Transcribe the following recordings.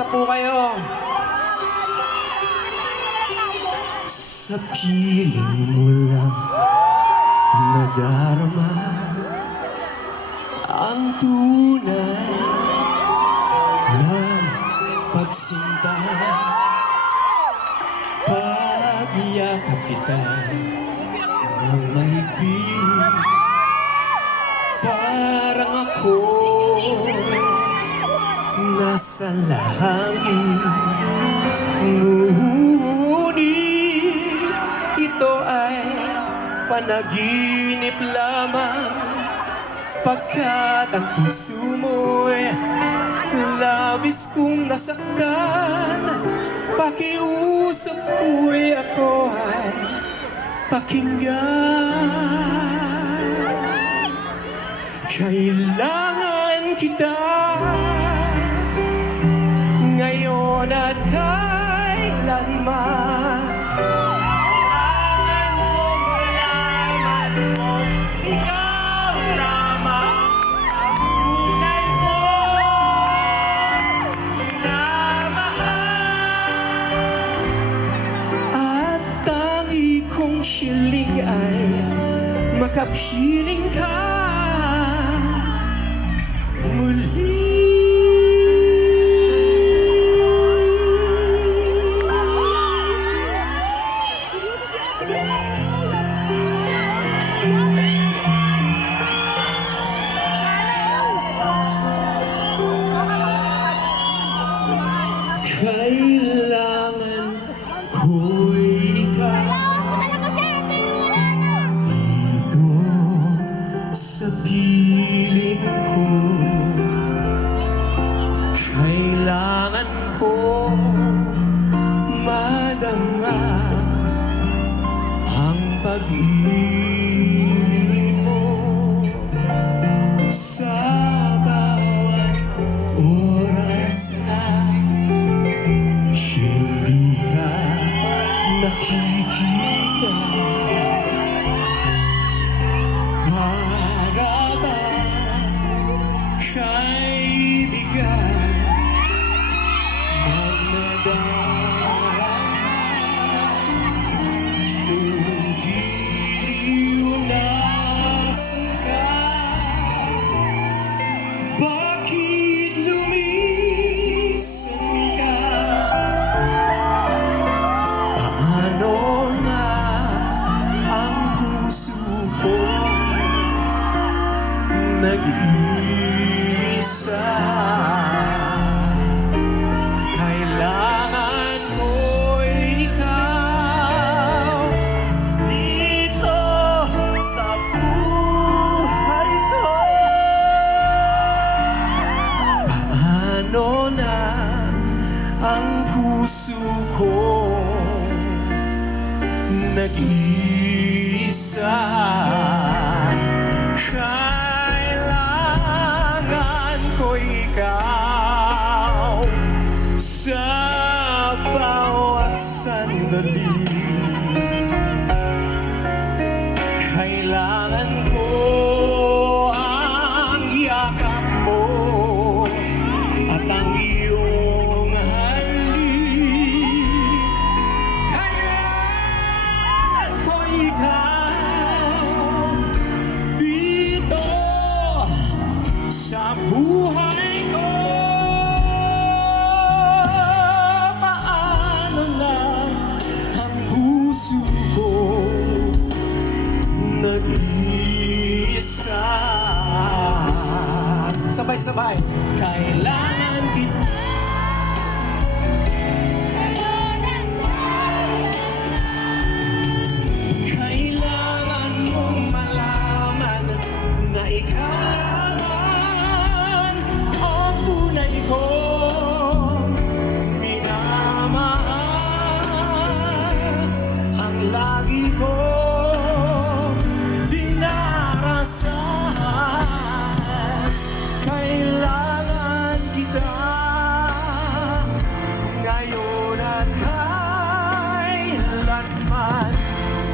Kumusta po kayo? Sa piling mo lang nadarama ang tunay na pagsinta. Pagyakap kita ng mahigpit, parang ako nasa langit. Ngunit ito ay panaginip lamang, pagkat ang puso mo'y labis kong nasaktan. Pakiusap ko'y ako ay pakinggan. Kailangan kita ngayon at kailanman. Kailangan mong malaman mo, ikaw lamang ang tunay kong minamahal. At tangi kong siling ay makapiling ka muli. Kailangan ko'y ikaw dito sa piling ko. Kailangan ko madama ang pag-ibig mo sa bawat oras na hindi ka nakikita. Para ba kaibigan magmadara? Kung diunasan ka, bakit lumisan ka? Paano na ang puso ko nag-iisa? Kailangan ko'y ikaw dito sa buhay ko. Paano na ang puso ko nag-iisa? Kailangan ko ikaw sa bawat sandali. Kailangan ko ang yakap mo at ang iyong halik. Kailangan ko ikaw dito sa buhay ko. Paano lang ang puso ko nag-iisa? Sabay-sabay. Kailangan kita. Kailangan mong malaman na ikaw ang tunay kong minamahal. Ang lagi kong dinarasan. Kailangan kita ngayon at kailanman.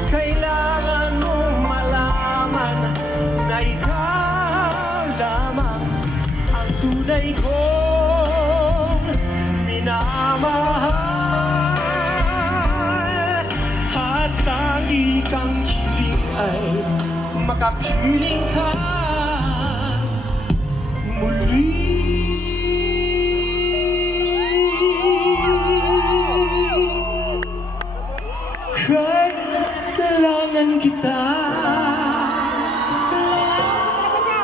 Kailangan mong malaman na ikaw lamang ang tunay kong minamahal. makapiling ka muli. Kailangan kita, kailangan ko.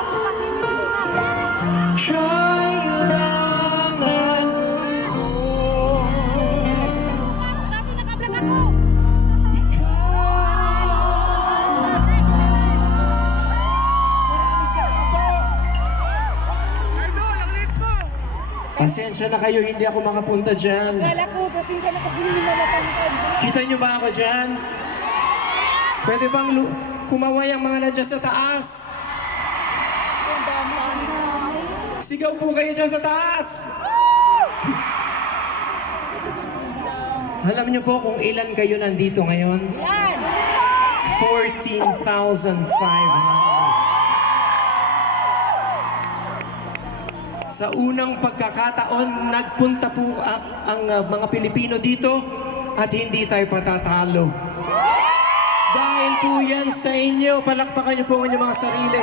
Pasensya na kayo, hindi ako makapunta dyan. Kala ko, pasensya na kasi hindi na napantad. Kita nyo ba ako dyan? Pwede bang kumaway ang mga nandiyan sa taas? Ang dami. Sigaw po kayo dyan sa taas! Alam niyo po kung ilan kayo nandito ngayon? Yan! 14,500. Sa unang pagkakataon, nagpunta po ang mga Pilipino dito at hindi tayo patatalo. Dahil po yan sa inyo, palakpakan niyo po ang inyong mga sarili.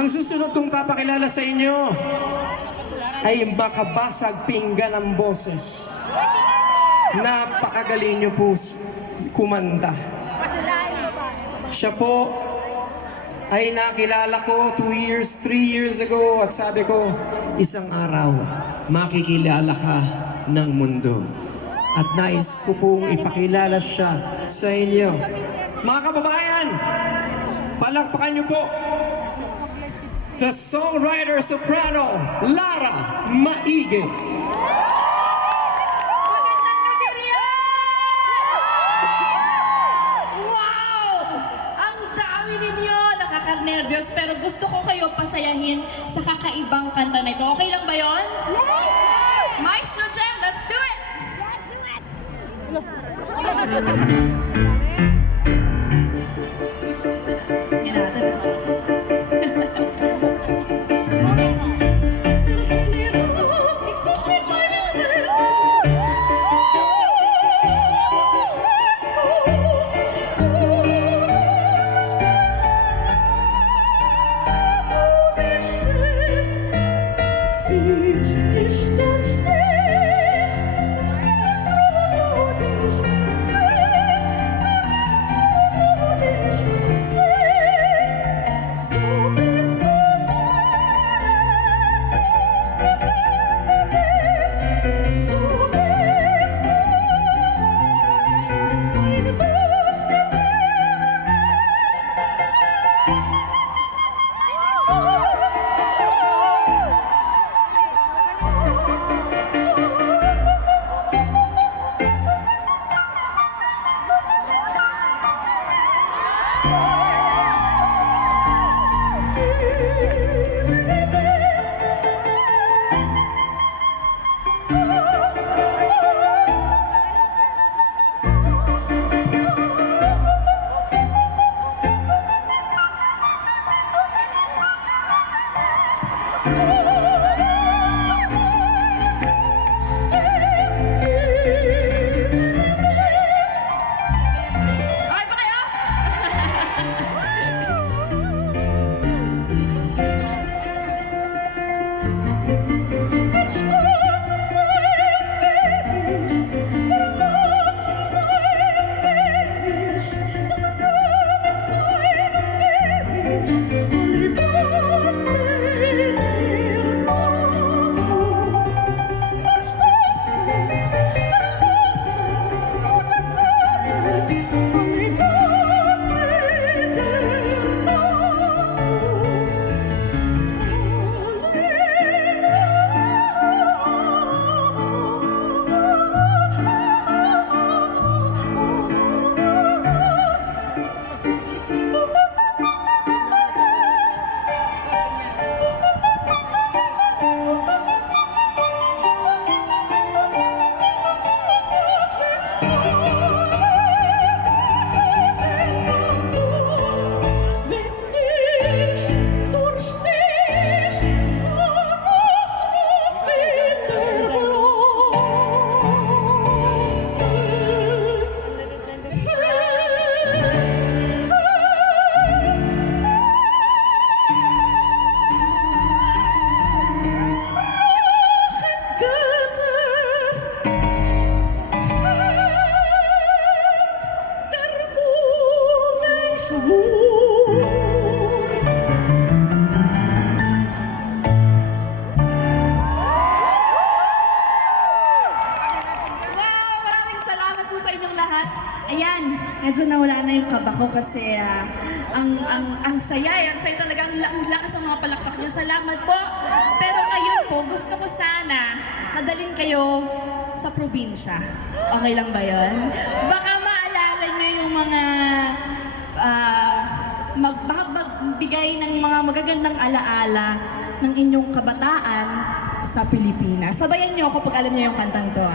Ang susunod kong papakilala sa inyo ay makabasag pinggan ng boses. Napakagaling niyo po kumanta. Siya po ay nakilala ko 2 years, 3 years ago at sabi ko, isang araw makikilala ka ng mundo. At nais ko pong ipakilala siya sa inyo. Mga kababayan, palakpakan niyo po the songwriter soprano, Lara Maige. Magandang gabi riyan! Wow! Ang dami ninyo! Nakaka-nervyos pero gusto ko kayo pasayahin sa kakaibang kanta na ito. Okay lang ba yon? Yes! Maestro Jem, let's do it! Yan natin. schwur. Wow! Maraming salamat po sa inyong lahat. Ayan, medyo nawala na yung kaba ko kasi ang saya talaga, ang lakas ng mga palakpak niyo. Salamat po. Pero ngayon po, gusto ko sana madalin kayo sa probinsya. Okay lang ba yun? Baka maalala niyo yung mga magbigay ng mga magagandang alaala ng inyong kabataan sa Pilipinas. Sabayan niyo ako pag alam niyo yung kantang to.